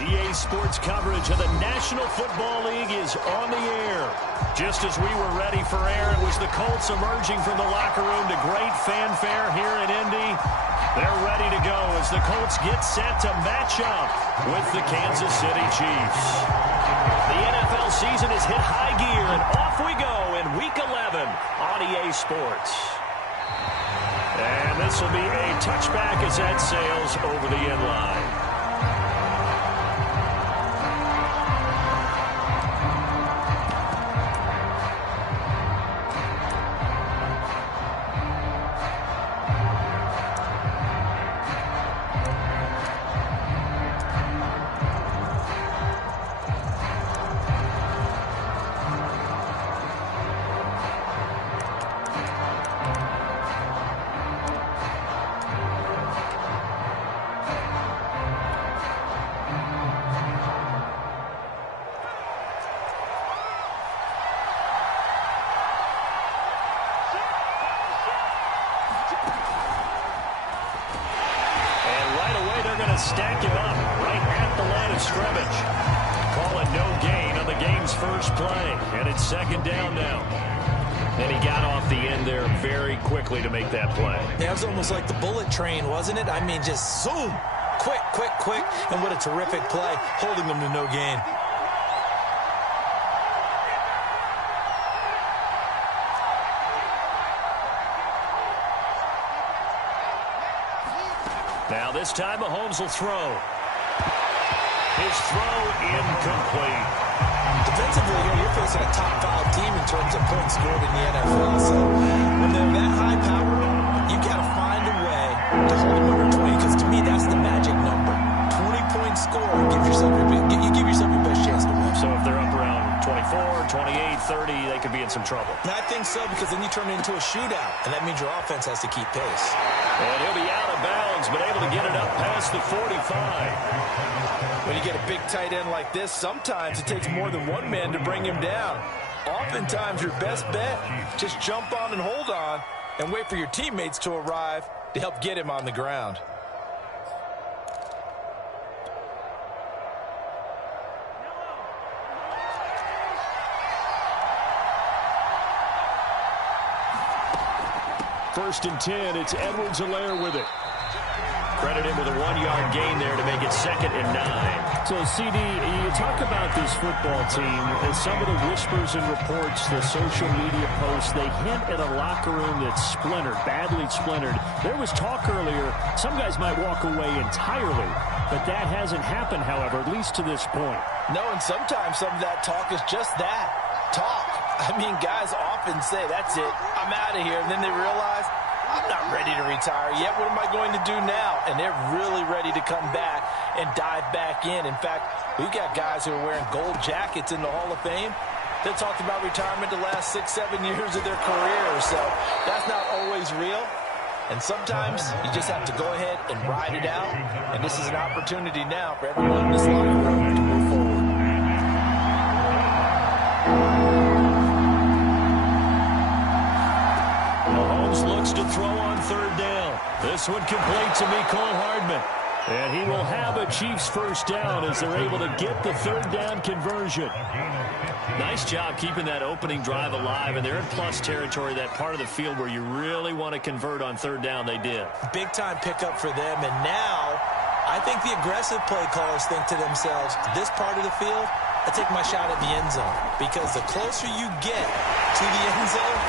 EA Sports coverage of the National Football League is on the air. Just as we were ready for air, it was the Colts emerging from the locker room to great fanfare here in Indy. They're ready to go as the Colts get set to match up with the Kansas City Chiefs. The NFL season has hit high gear, and off we go in Week 11 on EA Sports. And this will be a touchback as that sails over the end line. Stack him up right at the line of scrimmage. Call it no gain on the game's first play. And it's second down now. And he got off the end there very quickly to make that play. Yeah, it was almost like the bullet train, wasn't it? I mean, just zoom. Quick, quick, quick. And what a terrific play, holding them to no gain. Now this time Mahomes will throw. His throw incomplete. Defensively, you're facing a top 5 team in terms of points scored in the NFL. So when they're that high power, you got to find a way to hold them under 20. Because to me, that's the magic number. 20-point score gives yourself you give yourself your best chance to win. So if they're up around 24, 28, 30, they could be in some trouble. I think so, because then you turn it into a shootout, and that means your offense has to keep pace. And he'll be out of bounds, but able to get it up past the 45. When you get a big tight end like this, sometimes it takes more than one man to bring him down. Oftentimes, your best bet, just jump on and hold on and wait for your teammates to arrive to help get him on the ground. First and 10, it's Edwards-Helaire with it. Credit him with a 1-yard gain there to make it second and 9. So, CD, you talk about this football team, and some of the whispers and reports, the social media posts, they hint at a locker room that's splintered, badly splintered. There was talk earlier, some guys might walk away entirely, but that hasn't happened, however, at least to this point. No, and sometimes some of that talk is just that, talk. I mean, guys often say, that's it, I'm out of here, and then they realize, I'm not ready to retire yet. What am I going to do now? And they're really ready to come back and dive back in. In fact, we've got guys who are wearing gold jackets in the Hall of Fame. They talked about retirement the last 6-7 years of their career. So that's not always real. And sometimes you just have to go ahead and ride it out. And this is an opportunity now for everyone in this locker room to move forward. Looks to throw on third down. This one complete to Mecole Hardman. And he will have a Chiefs first down as they're able to get the third down conversion. Nice job keeping that opening drive alive, and they're in plus territory, that part of the field where you really want to convert on third down. They did. Big-time pickup for them, and now I think the aggressive play callers think to themselves, this part of the field, I take my shot at the end zone, because the closer you get to the end zone,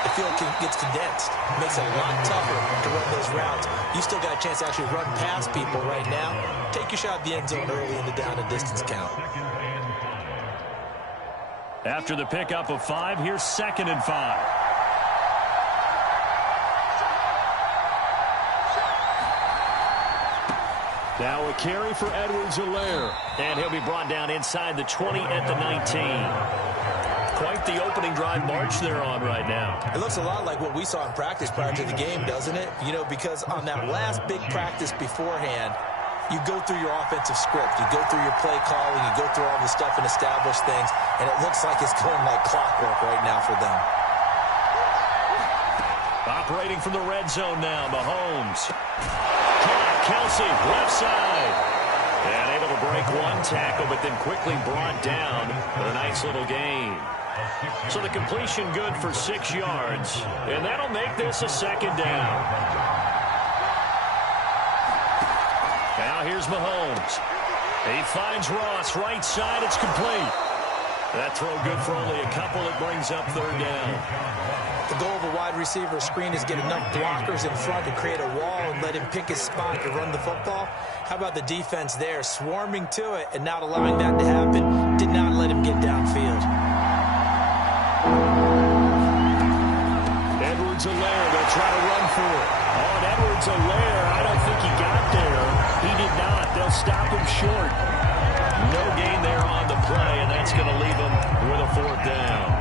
the field gets condensed. It makes it a lot tougher to run those routes. You still got a chance to actually run past people right now. Take your shot at the end zone early in the down and distance count. After the pickup of 5, here's second and 5. Now a carry for Edwards-Helaire. And he'll be brought down inside the 20 at the 19. Quite the opening drive march they're on right now. It looks a lot like what we saw in practice prior to the game, doesn't it? You know, because on that last big practice beforehand, you go through your offensive script, you go through your play calling, you go through all the stuff and establish things, and it looks like it's going like clockwork right now for them. Operating from the red zone now, Mahomes. Kelsey, left side. And able to break break one tackle, but then quickly brought down with a nice little gain. So the completion good for 6 yards, and that'll make this a second down. Now here's Mahomes. He finds Ross, right side, it's complete. That throw good for only a couple. It brings up third down. The goal of a wide receiver screen is get enough blockers in front to create a wall and let him pick his spot to run the football. How about the defense there, swarming to it and not allowing that to happen? Did not let him get downfield. Edwards-Helaire, they'll try to run for it. On Edwards-Helaire, I don't think he got there. He did not. They'll stop him short. No gain there on the play, and that's going to leave him with a fourth down.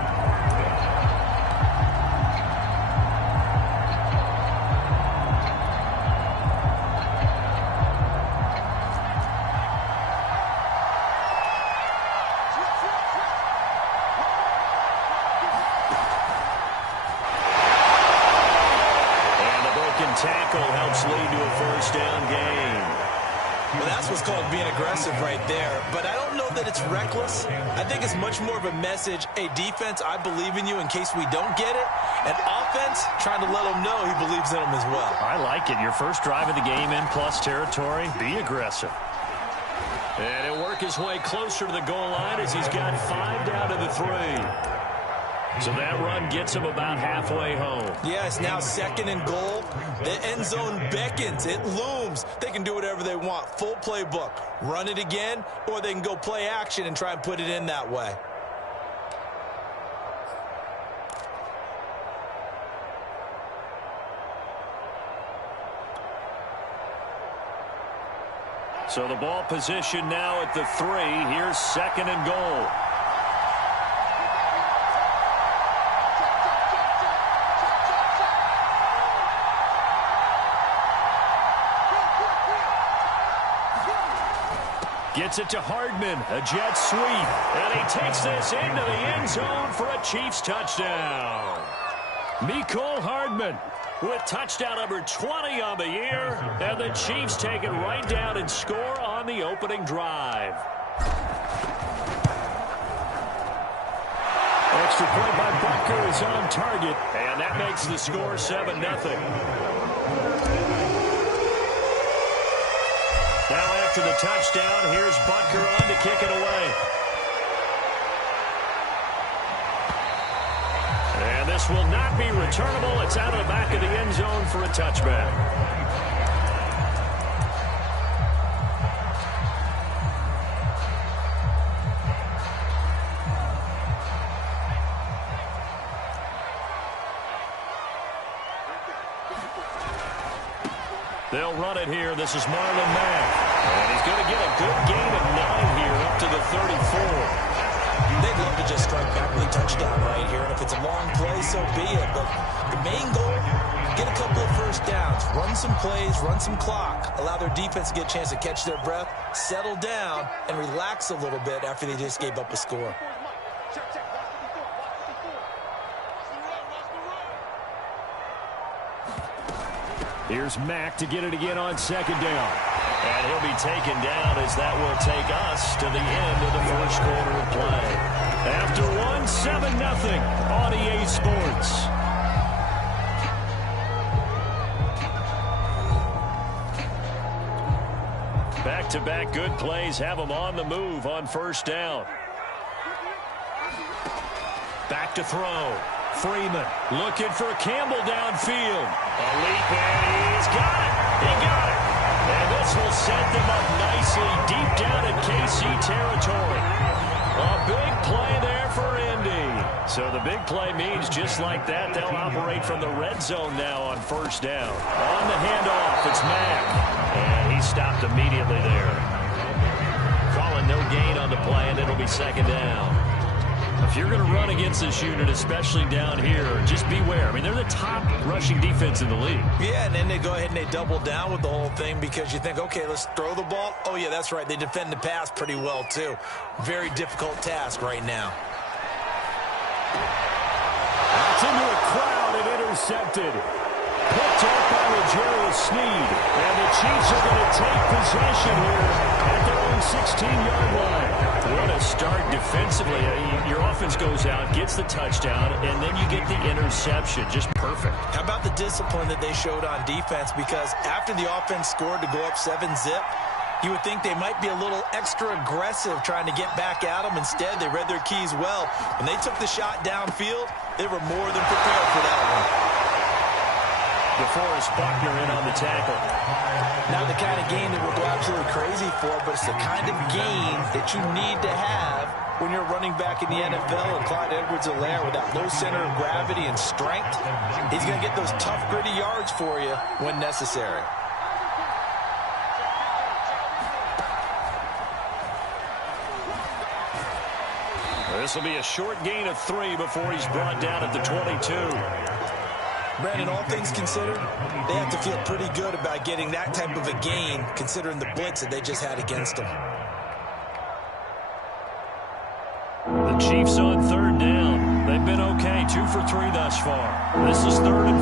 Tackle helps lead to a first down gain. Well, that's what's called being aggressive right there. But I don't know that it's reckless. I think it's much more of a message, hey, defense, I believe in you in case we don't get it. And offense, trying to let him know he believes in him as well. I like it. Your first drive of the game in plus territory, be aggressive. And he'll work his way closer to the goal line as he's got 5 down to the 3. So that run gets him about halfway home. Yeah, it's now second and goal. The end zone beckons. It looms. They can do whatever they want. Full playbook. Run it again, or they can go play action and try and put it in that way. So the ball position now at the 3. Here's second and goal. Gets it to Hardman, a jet sweep, and he takes this into the end zone for a Chiefs touchdown. Mecole Hardman with touchdown number 20 on the year, and the Chiefs take it right down and score on the opening drive. Extra point by Butker is on target, and that makes the score 7-0. Now after the touchdown, here's Butker on to kick it away. And this will not be returnable. It's out of the back of the end zone for a touchback. They'll run it here. This is Marlon Mack. And he's going to get a good gain of 9 here up to the 34. They'd love to just strike back with a touchdown right here. And if it's a long play, so be it. But the main goal, get a couple of first downs. Run some plays, run some clock. Allow their defense to get a chance to catch their breath, settle down, and relax a little bit after they just gave up a score. Here's Mack to get it again on second down. And he'll be taken down as that will take us to the end of the first quarter of play. After 7-0 on EA Sports. Back-to-back good plays have them on the move on first down. Back to throw. Freeman looking for Campbell downfield. A leap, and he's got it. He got it. And this will set them up nicely deep down in KC territory. A big play there for Indy. So the big play means just like that, they'll operate from the red zone now on first down. On the handoff, it's Mack. And he stopped immediately there. Calling no gain on the play, and it'll be second down. If you're going to run against this unit, especially down here, just beware. I mean, they're the top rushing defense in the league. Yeah, and then they go ahead and they double down with the whole thing because you think, okay, let's throw the ball. Oh, yeah, that's right. They defend the pass pretty well, too. Very difficult task right now. That's into a crowd and intercepted. Picked up by L'Jarius Sneed. And the Chiefs are going to take possession here at their own 16. 16-yard line. What a start defensively. Your offense goes out, gets the touchdown, and then you get the interception. Just perfect. How about the discipline that they showed on defense? Because after the offense scored to go up 7-zip, you would think they might be a little extra aggressive trying to get back at them. Instead, they read their keys well. When they took the shot downfield, they were more than prepared for that one. DeForest Buckner in on the tackle. Not the kind of game that we'll go absolutely crazy for, but it's the kind of game that you need to have when you're running back in the NFL. And Clyde Edwards-Helaire, with that low center of gravity and strength, he's going to get those tough, gritty yards for you when necessary. This will be a short gain of 3 before he's brought down at the 22. Brandon, all things considered, they have to feel pretty good about getting that type of a gain, considering the blitz that they just had against them. The Chiefs on 3rd down. They've been okay, 2 for 3 thus far. This is 3rd and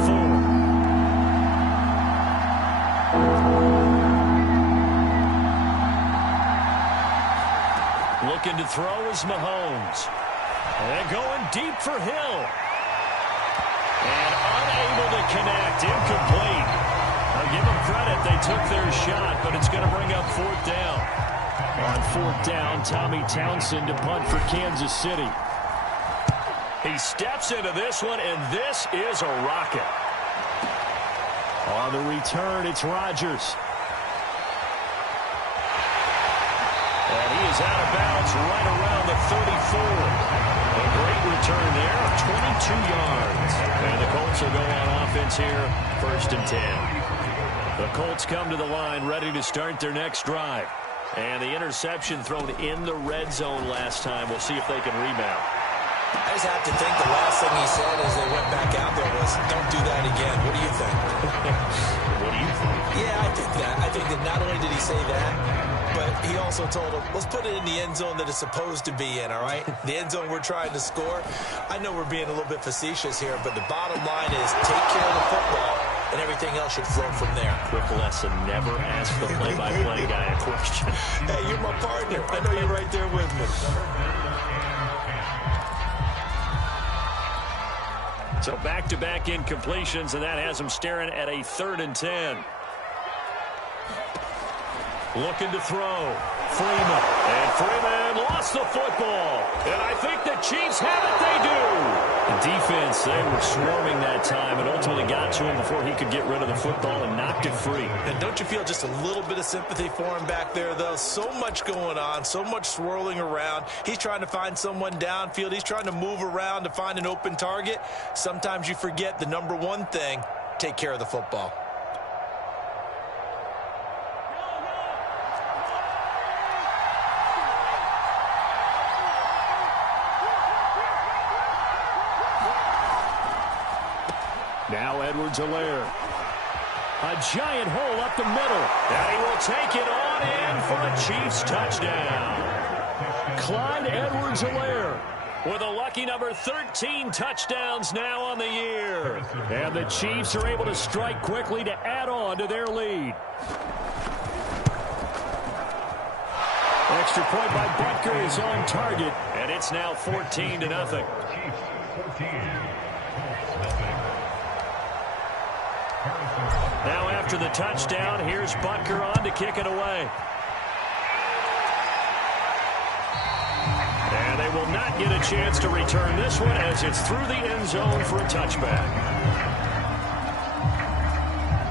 4. Looking to throw is Mahomes. And going deep for Hill. And unable to connect. Incomplete. I'll give them credit. They took their shot, but it's going to bring up 4th down. On 4th down, Tommy Townsend to punt for Kansas City. He steps into this one, and this is a rocket. On the return, it's Rodgers. And he is out of bounds right around the 34. A great return there, 22 yards. And the Colts will go on offense here, 1st and 10. The Colts come to the line, ready to start their next drive. And the interception thrown in the red zone last time. We'll see if they can rebound. I just have to think the last thing he said as they went back out there was, don't do that again. What do you think? What do you think? Yeah, I think that. I think that not only did he say that, but he also told him, let's put it in the end zone that it's supposed to be in, all right? The end zone we're trying to score. I know we're being a little bit facetious here, but the bottom line is take care of the football, and everything else should flow from there. Quick lesson, never ask the play-by-play guy a question. Hey, you're my partner. I know you're right there with me. So back-to-back incompletions, and that has him staring at a 3rd and 10. Looking to throw. Freeman. And Freeman lost the football. And I think the Chiefs have it. They do. The defense, they were swarming that time and ultimately got to him before he could get rid of the football and knocked it free. And don't you feel just a little bit of sympathy for him back there, though? So much going on, so much swirling around. He's trying to find someone downfield. He's trying to move around to find an open target. Sometimes you forget the number one thing, take care of the football. Now Edwards-Helaire. A giant hole up the middle. And he will take it on in for a Chiefs touchdown. Clyde Edwards-Helaire with a lucky number 13 touchdowns now on the year. And the Chiefs are able to strike quickly to add on to their lead. Extra point by Butker is on target. And it's now 14-0. Now after the touchdown, here's Butker on to kick it away. And they will not get a chance to return this one as it's through the end zone for a touchback.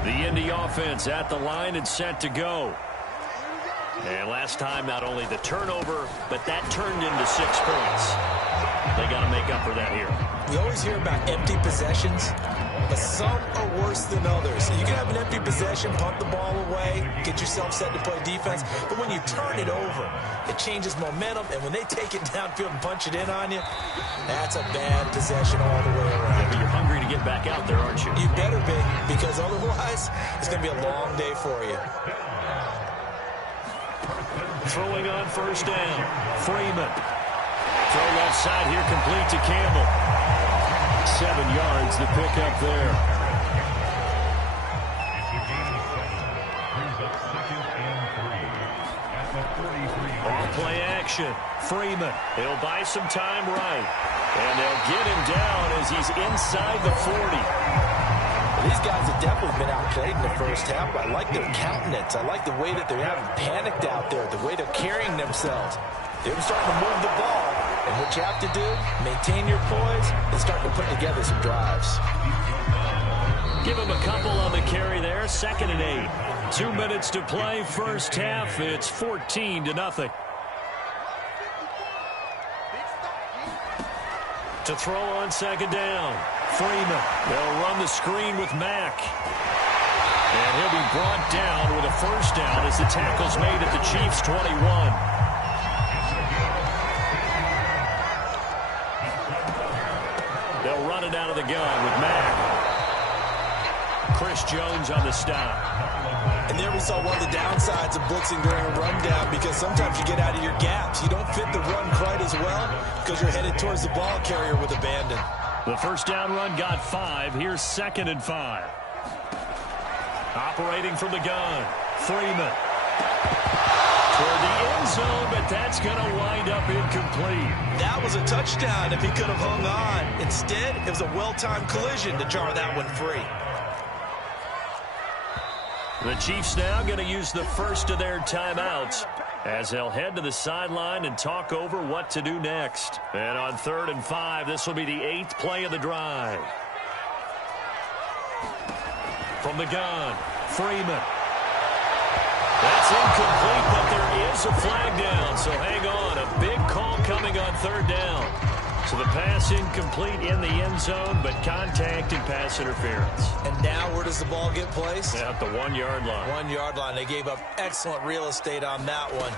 The Indy offense at the line and set to go. And last time, not only the turnover, but that turned into 6 points. They got to make up for that here. We always hear about empty possessions, but some are worse than others. You can have an empty possession, punt the ball away, get yourself set to play defense, but when you turn it over, it changes momentum, and when they take it downfield and punch it in on you, that's a bad possession all the way around. Yeah, but you're hungry to get back out there, aren't you? You better be, because otherwise, it's going to be a long day for you. Throwing on first down, Freeman. Throw left side here, complete to Campbell. 7 yards, the pickup there. Off play action. Freeman. He'll buy some time right. And they'll get him down as he's inside the 40. These guys have definitely been outplayed in the first half. I like their countenance. I like the way that they haven't panicked out there, the way they're carrying themselves. They're starting to move the ball. And what you have to do, maintain your poise and start to put together some drives. Give him a couple on the carry there. 2nd and 8. 2 minutes to play. First half. It's 14-0. To throw on 2nd down. Freeman. They'll run the screen with Mack. And he'll be brought down with a first down as the tackle's made at the Chiefs' 21. They'll run it out of the gun with Mack. Chris Jones on the stop. And there we saw one of the downsides of blitzing during a rundown, because sometimes you get out of your gaps. You don't fit the run quite as well because you're headed towards the ball carrier with abandon. The first down run got 5. Here's 2nd and 5. Operating from the gun. Freeman. Toward the end zone, but that's going to wind up incomplete. That was a touchdown if he could have hung on. Instead, it was a well-timed collision to jar that one free. The Chiefs now going to use the first of their timeouts as they'll head to the sideline and talk over what to do next. And on 3rd and 5, this will be the 8th play of the drive. From the gun, Freeman. That's incomplete, but there is a flag down, so hang on. A big call coming on 3rd down. So the pass incomplete in the end zone, but contact and pass interference. And now where does the ball get placed? At the 1-yard line. 1-yard line. They gave up excellent real estate on that one.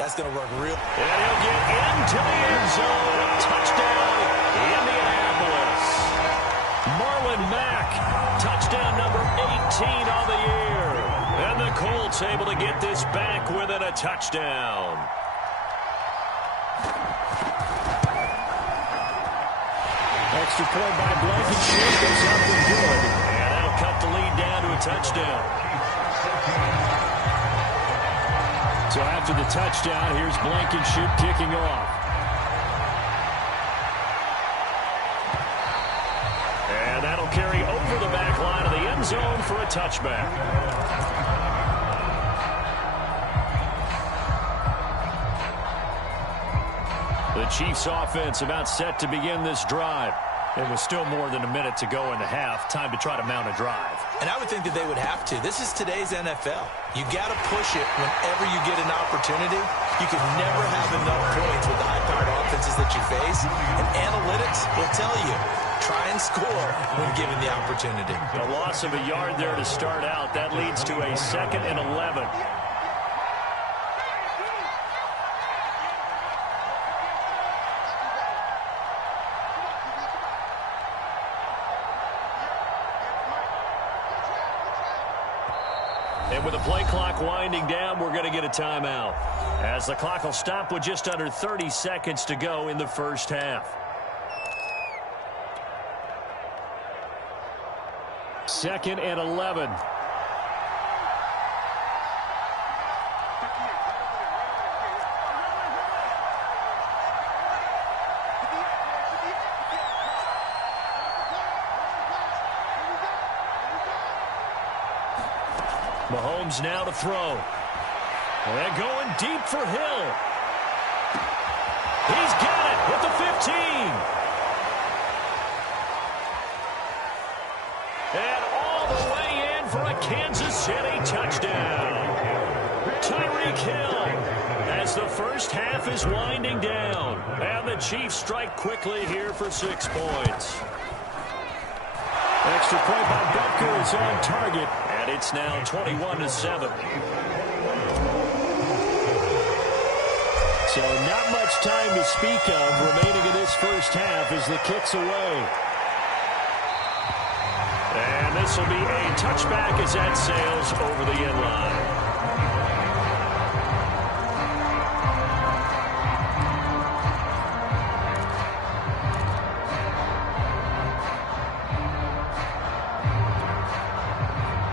That's going to work real. And he'll get into the end zone. Touchdown, Indianapolis. Marlon Mack, touchdown number 18 on the year. And the Colts able to get this back within a touchdown. Extra point by Blankenship. Does something good. And that'll cut the lead down to a touchdown. So after the touchdown, here's Blankenship kicking off. And that'll carry over the back line of the end zone for a touchback. The Chiefs offense about set to begin this drive. It was still more than a minute to go in the half. Time to try to mount a drive. And I would think that they would have to. This is today's NFL. You got to push it whenever you get an opportunity. You can never have enough points with the high-powered offenses that you face. And analytics will tell you, try and score when given the opportunity. A loss of a yard there to start out. That leads to a 2nd and 11. And with the play clock winding down, we're going to get a timeout, as the clock will stop with just under 30 seconds to go in the first half. 2nd and 11. Mahomes now to throw. They're going deep for Hill. He's got it with the 15. And all the way in for a Kansas City touchdown. Tyreek Hill as the first half is winding down. And the Chiefs strike quickly here for 6 points. Extra point by Butker is on target. And it's now 21-7. So not much time to speak of remaining in this first half as the kick's away. And this will be a touchback as that sails over the end line.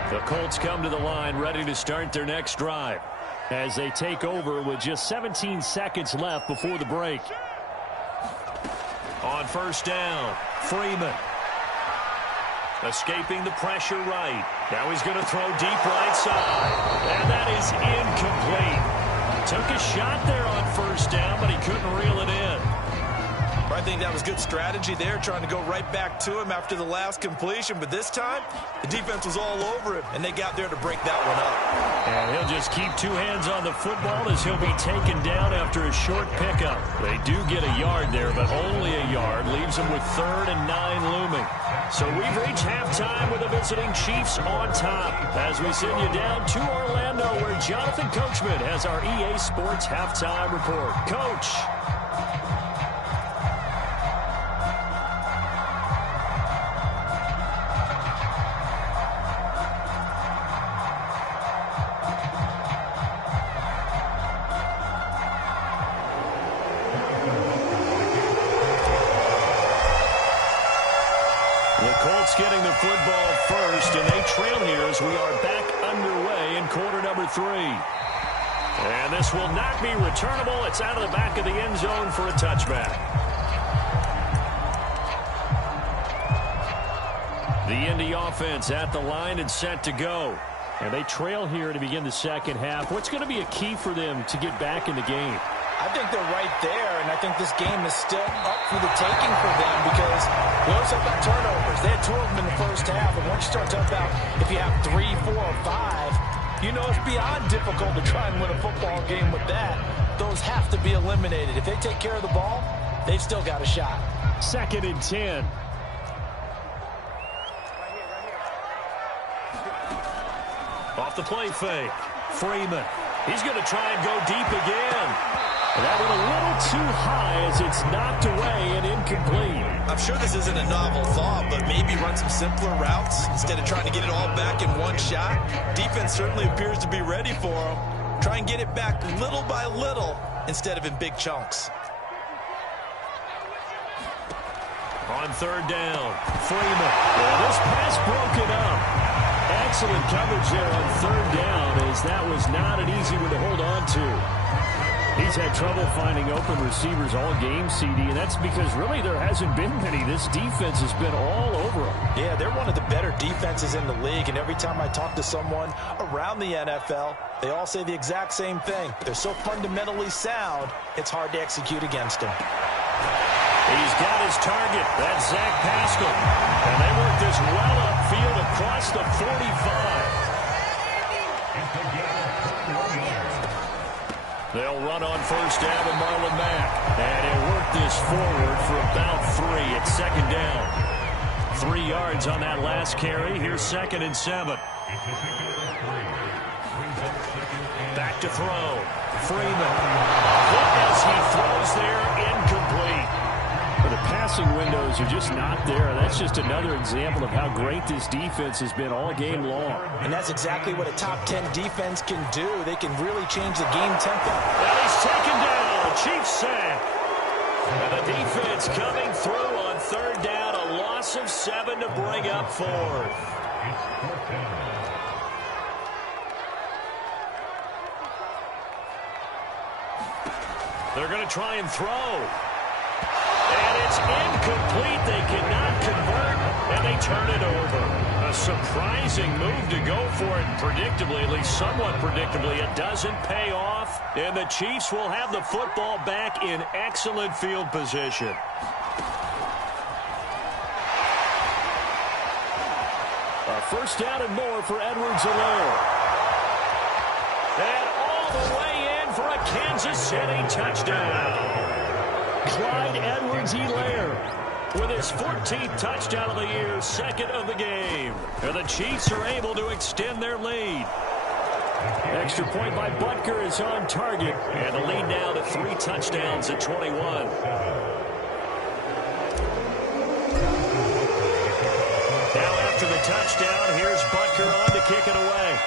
The Colts come to the line ready to start their next drive. as they take over with just 17 seconds left before the break. On first down, Freeman. Escaping the pressure right. Now he's going to throw deep right side. And that is incomplete. Took a shot there on first down, but he couldn't reel it in. I think that was good strategy there, trying to go right back to him after the last completion. But this time, the defense was all over him, and they got there to break that one up. And he'll just keep two hands on the football as he'll be taken down after a short pickup. They do get a yard there, but only a yard. Leaves them with 3rd and 9 looming. So we've reached halftime with the visiting Chiefs on top as we send you down to Orlando, where Jonathan Coachman has our EA Sports halftime report. Coach. Getting the football first, and they trail here as we are back underway in quarter number 3. And this will not be returnable. It's out of the back of the end zone for a touchback. The Indy offense at the line and set to go. And they trail here to begin the second half. What's going to be a key for them to get back in the game? I think they're right there, and I think this game is still up for the taking for them because we also got turnovers. They had 2 of them in the first half, and once you start talking about if you have 3, 4, or 5, you know it's beyond difficult to try and win a football game with that. Those have to be eliminated. If they take care of the ball, they've still got a shot. 2nd and 10. Off the play fake, Freeman. He's going to try and go deep again. That went a little too high as it's knocked away and incomplete. I'm sure this isn't a novel thought, but maybe run some simpler routes instead of trying to get it all back in one shot. Defense certainly appears to be ready for him. Try and get it back little by little instead of in big chunks. On 3rd down, Freeman. Well, this pass broken up. Excellent coverage there on 3rd down, as that was not an easy one to hold on to. He's had trouble finding open receivers all game, CD, and that's because really there hasn't been many. This defense has been all over them. Yeah, they're one of the better defenses in the league, and every time I talk to someone around the NFL, they all say the exact same thing. They're so fundamentally sound, it's hard to execute against them. He's got his target. That's Zach Pascal. And they work this well upfield across the 45. They'll run on first down with Marlon Mack. And he'll work this forward for about 3 at 2nd down. 3 yards on that last carry. Here's 2nd and 7. Back to throw. Freeman. Hit as he throws there, incomplete. The passing windows are just not there. That's just another example of how great this defense has been all game long. And that's exactly what a top 10 defense can do. They can really change the game tempo. And he's taken down. Chiefs sack. And the defense coming through on 3rd down. A loss of 7 to bring up 4th. They're going to try and throw. And it's incomplete. They cannot convert, and they turn it over. A surprising move to go for it. Predictably, at least somewhat predictably, it doesn't pay off. And the Chiefs will have the football back in excellent field position. A first down and more for Edwards-Helaire. And all the way in for a Kansas City touchdown. Clyde Edwards-Helaire with his 14th touchdown of the year, 2nd of the game. And the Chiefs are able to extend their lead. Extra point by Butker is on target. And the lead now to 3 touchdowns at 21. Now after the touchdown, here's Butker on to kick it away.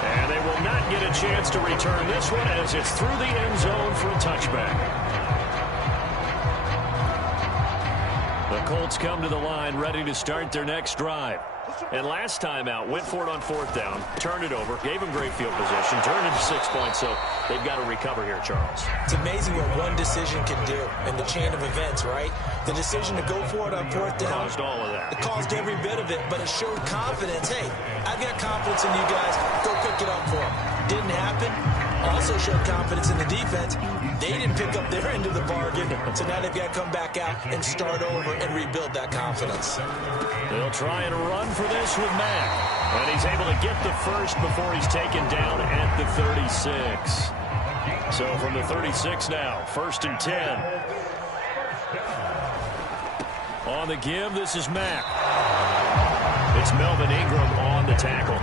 And they will not get a chance to return this one as it's through the end zone for a touchback. The Colts come to the line ready to start their next drive. And last time out, went for it on 4th down, turned it over, gave him great field position, turned it to 6 points, so they've got to recover here, Charles. It's amazing what one decision can do in the chain of events, right? The decision to go for it on 4th down. Caused all of that. It caused every bit of it, but it showed confidence. Hey, I've got confidence in you guys. Go pick it up for them. Didn't happen. Also showed confidence in the defense. They didn't pick up their end of the bargain, so now they've got to come back out and start over and rebuild that confidence. They'll try and run for this with Mack. And he's able to get the first before he's taken down at the 36. So from the 36 now, 1st and 10. On the give, this is Mack. It's Melvin Ingram on the tackle.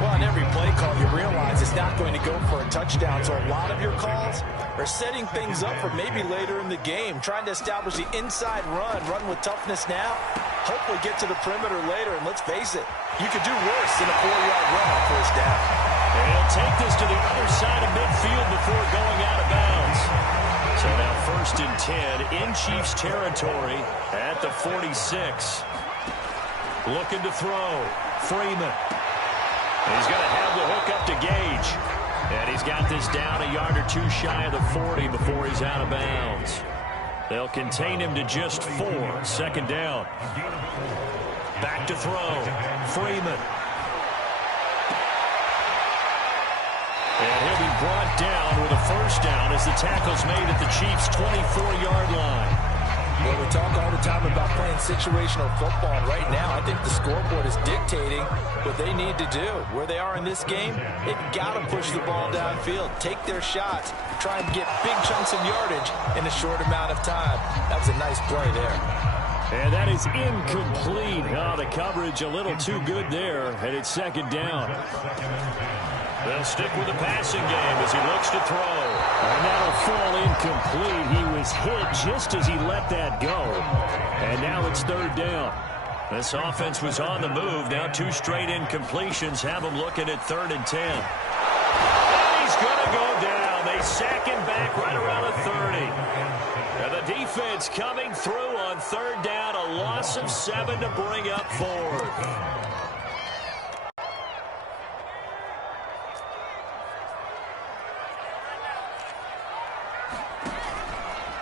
Well, on every play call, you realize it's not going to go for a touchdown. So a lot of your calls are setting things up for maybe later in the game, trying to establish the inside run with toughness now, hopefully get to the perimeter later. And let's face it, you could do worse than a 4-yard run on 1st down. And he'll take this to the other side of midfield before going out of bounds. So now 1st and 10 in Chiefs territory at the 46. Looking to throw. Freeman. He's going to have the hook up to Gage. And he's got this down a yard or two shy of the 40 before he's out of bounds. They'll contain him to just 4. 2nd down. Back to throw. Freeman. And he'll be brought down with a 1st down as the tackle's made at the Chiefs' 24-yard line. Well, we talk all the time about playing situational football, and right now I think the scoreboard is dictating what they need to do. Where they are in this game, they've got to push the ball downfield, take their shots, try and get big chunks of yardage in a short amount of time. That was a nice play there. And that is incomplete. Oh, the coverage a little too good there, and it's 2nd down. They'll stick with the passing game as he looks to throw. And that'll fall incomplete. He was hit just as he let that go. And now it's 3rd down. This offense was on the move. Now 2 straight incompletions have him looking at 3rd and 10. And he's going to go down. They sack him back right around the 30. And the defense coming through on 3rd down. A loss of 7 to bring up 4th.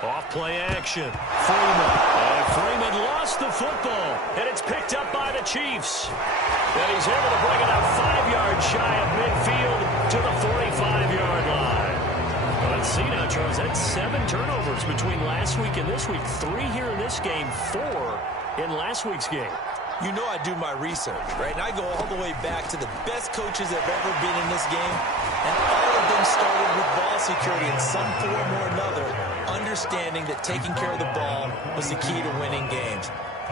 Off play action. Freeman. And Freeman lost the football. And it's picked up by the Chiefs. And he's able to bring it up 5 yards shy of midfield to the 45-yard line. Let's see now, Charles. That's 7 turnovers between last week and this week. 3 here in this game, 4 in last week's game. You know I do my research, right? And I go all the way back to the best coaches that have ever been in this game. And all of them started with ball security in some form or another, understanding that taking care of the ball was the key to winning games.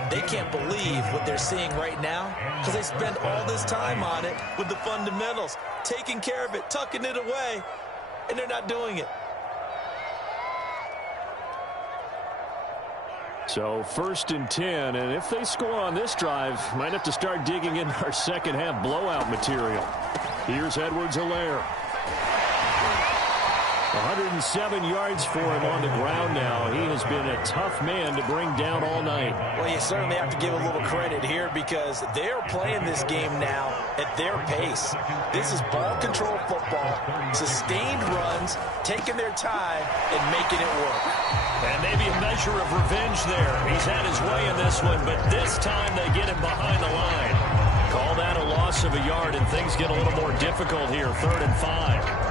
They can't believe what they're seeing right now because they spent all this time on it with the fundamentals, taking care of it, tucking it away, and they're not doing it. So 1st and 10, and if they score on this drive, might have to start digging in our second half blowout material. Here's Edwards-Helaire. 107 yards for him on the ground now. He has been a tough man to bring down all night. Well, you certainly have to give a little credit here because they're playing this game now at their pace. This is ball control football, sustained runs, taking their time and making it work. And maybe a measure of revenge there. He's had his way in this one, but this time they get him behind the line. Call that a loss of a yard, and things get a little more difficult here. 3rd and 5.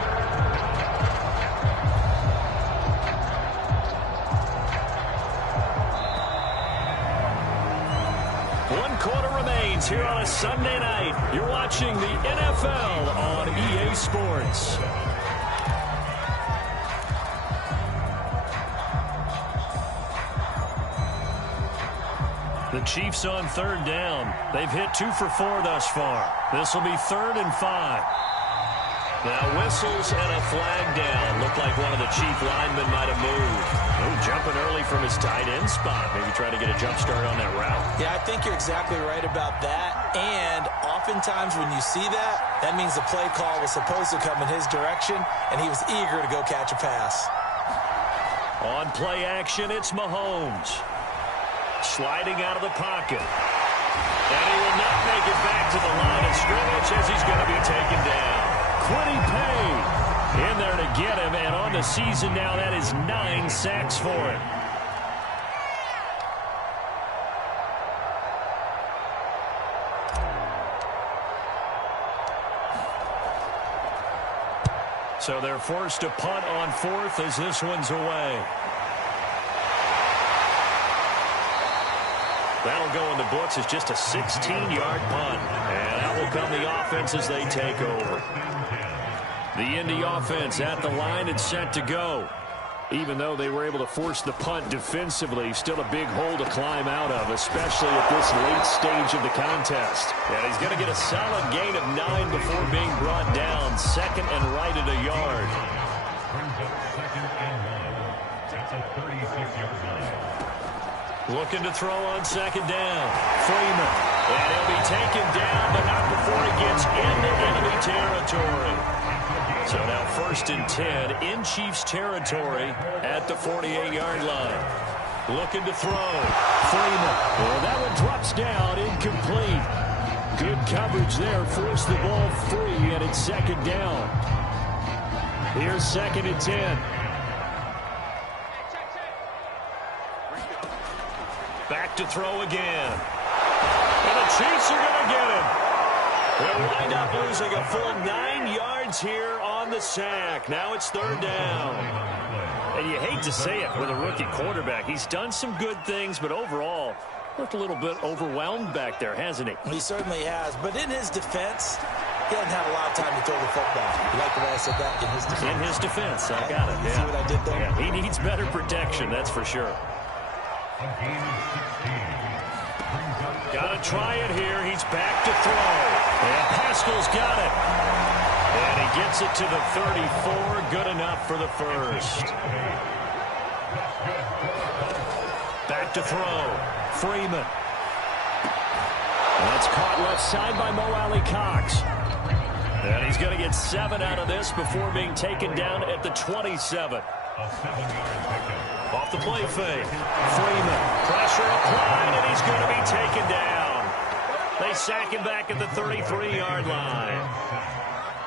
Here on a Sunday night. You're watching the NFL on EA Sports. The Chiefs on 3rd down. They've hit 2 for 4 thus far. This will be 3rd and 5. Now whistles and a flag down. Looked like one of the Chief linemen might have moved. Oh, jumping early from his tight end spot. Maybe try to get a jump start on that route. Yeah, I think you're exactly right about that. And oftentimes when you see that, that means the play call was supposed to come in his direction, and he was eager to go catch a pass. On play action, it's Mahomes. Sliding out of the pocket. And he will not make it back to the line of scrimmage as he's going to be taken down. Quiddy Pay in there to get him, and on the season now, that is 9 sacks for him. So they're forced to punt on 4th as this one's away. That'll go in the books as just a 16-yard punt. And out will come the offense as they take over. The Indy offense at the line and set to go. Even though they were able to force the punt defensively, still a big hole to climb out of, especially at this late stage of the contest. And he's going to get a solid gain of 9 before being brought down. 2nd and right at a yard. Looking to throw on 2nd down. Freeman. And he'll be taken down, but not before he gets into enemy territory. So now 1st and 10 in Chiefs territory at the 48-yard line. Looking to throw. Freeman. Well, that one drops down, incomplete. Good coverage there. Forced the ball free, and it's 2nd down. Here's 2nd and 10. Back to throw again. And the Chiefs are going to get him. They'll wind up losing a full 9 yards here on the sack. Now it's 3rd down. And you hate to say it with a rookie quarterback. He's done some good things, but overall, looked a little bit overwhelmed back there, hasn't he? He certainly has. But in his defense, he hasn't had a lot of time to throw the football. You like the way I said that? In his defense. In his defense. I got it. You see what I did there? Yeah, he needs better protection, that's for sure. Got to try it here. He's back to throw. And Pascal's got it. And he gets it to the 34. Good enough for the 1st. Back to throw. Freeman. That's caught left side by Mo Alley Cox. And he's going to get 7 out of this before being taken down at the 27. Off the play fake. Freeman. Pressure applied, and he's going to be taken down. They sack him back at the 33-yard line.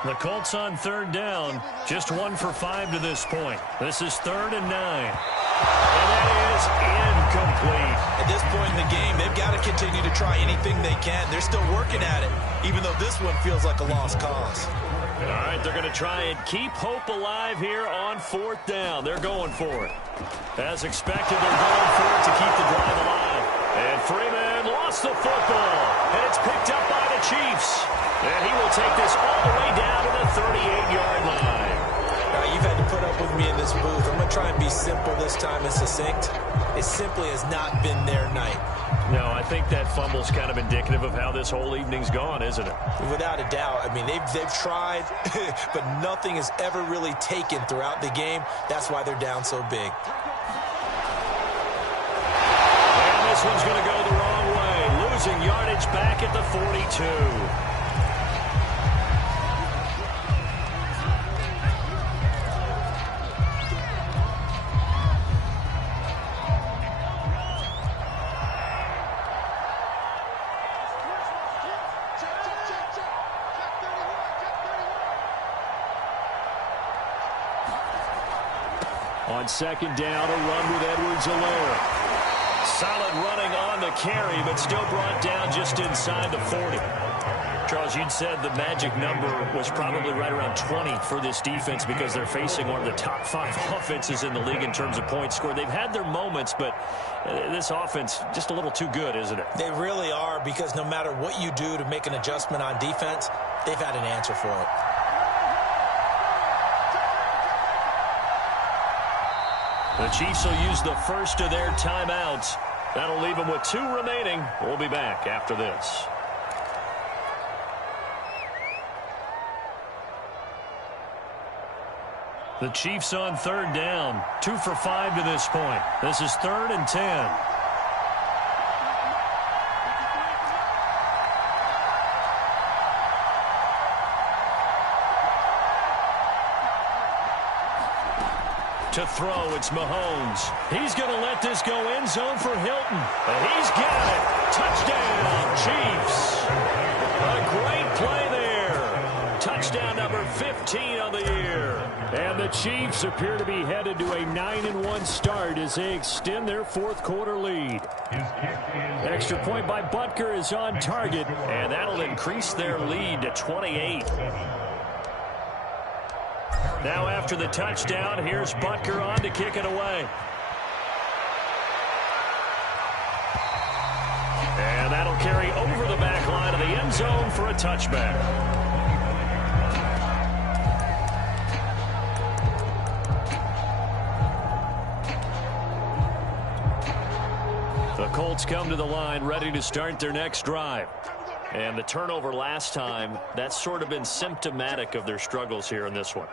The Colts on 3rd down. Just 1 for 5 to this point. This is 3rd and 9. And that is incomplete. At this point in the game, they've got to continue to try anything they can. They're still working at it, even though this one feels like a lost cause. All right, they're going to try and keep hope alive here on 4th down. They're going for it. As expected, they're going for it to keep the drive alive. And Freeman lost the football. And it's picked up by the Chiefs. And he will take this all the way down to the 38-yard line. Now, you've had to put up with me in this booth. I'm going to try and be simple this time and succinct. It simply has not been their night. No, I think that fumble's kind of indicative of how this whole evening's gone, isn't it? Without a doubt. I mean, they've tried, but nothing has ever really taken throughout the game. That's why they're down so big. And this one's going to go the wrong way. Losing yardage back at the 42. On 2nd down, a run with Edwards-Helaire. Solid running on the carry, but still brought down just inside the 40. Charles, you'd said the magic number was probably right around 20 for this defense because they're facing one of the top 5 offenses in the league in terms of points scored. They've had their moments, but this offense just a little too good, isn't it? They really are, because no matter what you do to make an adjustment on defense, they've had an answer for it. The Chiefs will use the first of their timeouts. That'll leave them with 2 remaining. We'll be back after this. The Chiefs on 3rd down. 2 for 5 to this point. This is 3rd and 10. To throw, it's Mahomes. He's going to let this go end zone for Hilton. And he's got it. Touchdown, Chiefs. A great play there. Touchdown number 15 on the year. And the Chiefs appear to be headed to a 9-1 start as they extend their fourth quarter lead. Extra point by Butker is on target. And that'll increase their lead to 28. Now after the touchdown, here's Butker on to kick it away. And that'll carry over the back line of the end zone for a touchback. The Colts come to the line ready to start their next drive. And the turnover last time, that's sort of been symptomatic of their struggles here in this one.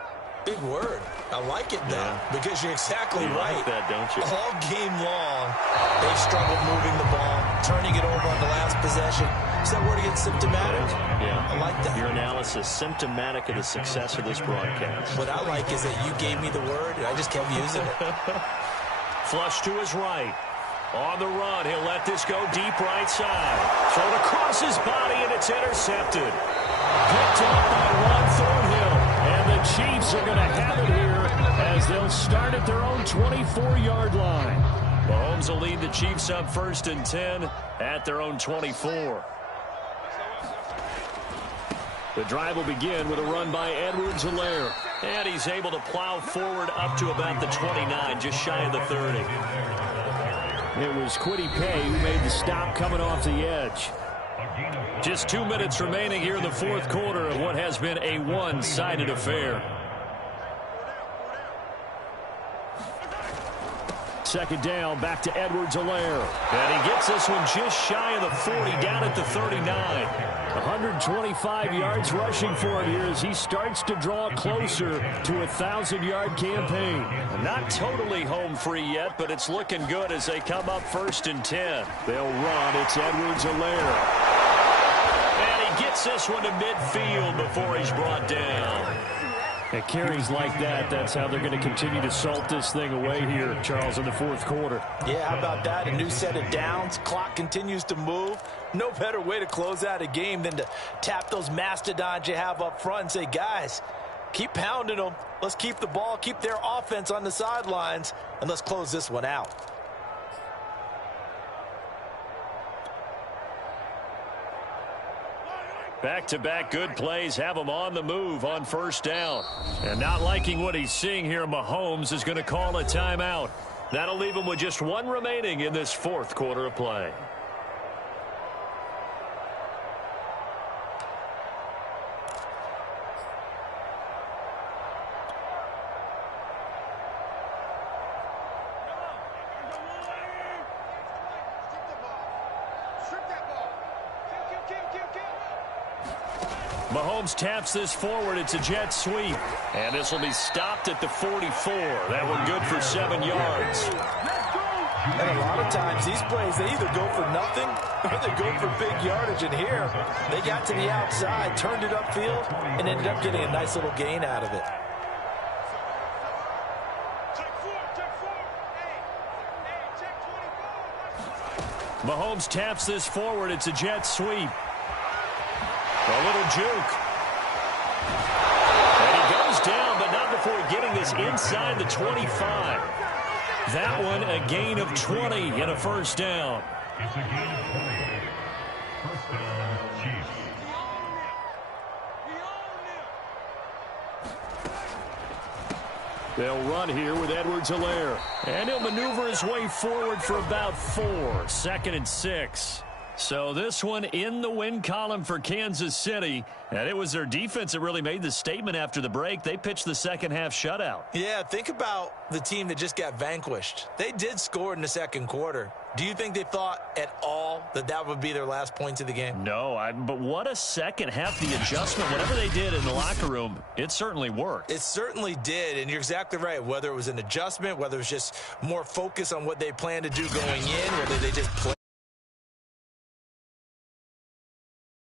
Big word. I like it, though, because you're exactly right. You like that, don't you? All game long, they've struggled moving the ball, turning it over on the last possession. Is that word again, symptomatic? Yeah. I like that. Your analysis, symptomatic of the success of this broadcast. What I like is that you gave me the word, and I just kept using it. Flush to his right. On the run, he'll let this go deep right side. Thrown across his body, and it's intercepted. Picked up by Ron Thornhill. And the Chiefs are going to have it here as they'll start at their own 24-yard line. Mahomes will lead the Chiefs up 1st and 10 at their own 24. The drive will begin with a run by Edwards-Helaire. And he's able to plow forward up to about the 29, just shy of the 30. It was Kwity Paye who made the stop coming off the edge. Just 2 minutes remaining here in the fourth quarter of what has been a one-sided affair. Second down, back to Edwards-Helaire. And he gets this one just shy of the 40, down at the 39. 125 yards rushing for him here as he starts to draw closer to a 1,000-yard campaign. Not totally home free yet, but it's looking good as they come up 1st and 10. They'll run. It's Edwards-Helaire. And he gets this one to midfield before he's brought down. At carries like that, that's how they're going to continue to salt this thing away here, Charles, in the fourth quarter. Yeah, how about that? A new set of downs. Clock continues to move. No better way to close out a game than to tap those mastodons you have up front and say, guys, keep pounding them. Let's keep the ball, keep their offense on the sidelines, and let's close this one out. Back-to-back good plays have him on the move on 1st down. And not liking what he's seeing here, Mahomes is going to call a timeout. That'll leave him with just one remaining in this fourth quarter of play. Mahomes taps this forward. It's a jet sweep. And this will be stopped at the 44. That one good for 7 yards. And a lot of times these plays, they either go for nothing or they go for big yardage. And here, they got to the outside, turned it upfield, and ended up getting a nice little gain out of it. Mahomes taps this forward. It's a jet sweep. A little juke. And he goes down, but not before getting this inside the 25. That one a gain of 20 and a 1st down. It's a gain of 20. 1st down, Chiefs. They'll run here with Edwards-Helaire. And he'll maneuver his way forward for about 4. 2nd and 6. So this one in the win column for Kansas City. And it was their defense that really made the statement after the break. They pitched the second half shutout. Yeah, think about the team that just got vanquished. They did score in the second quarter. Do you think they thought at all that that would be their last points of the game? No, but what a second half, the adjustment. Whatever they did in the locker room, it certainly worked. It certainly did, and you're exactly right. Whether it was an adjustment, whether it was just more focus on what they planned to do going in, whether they just played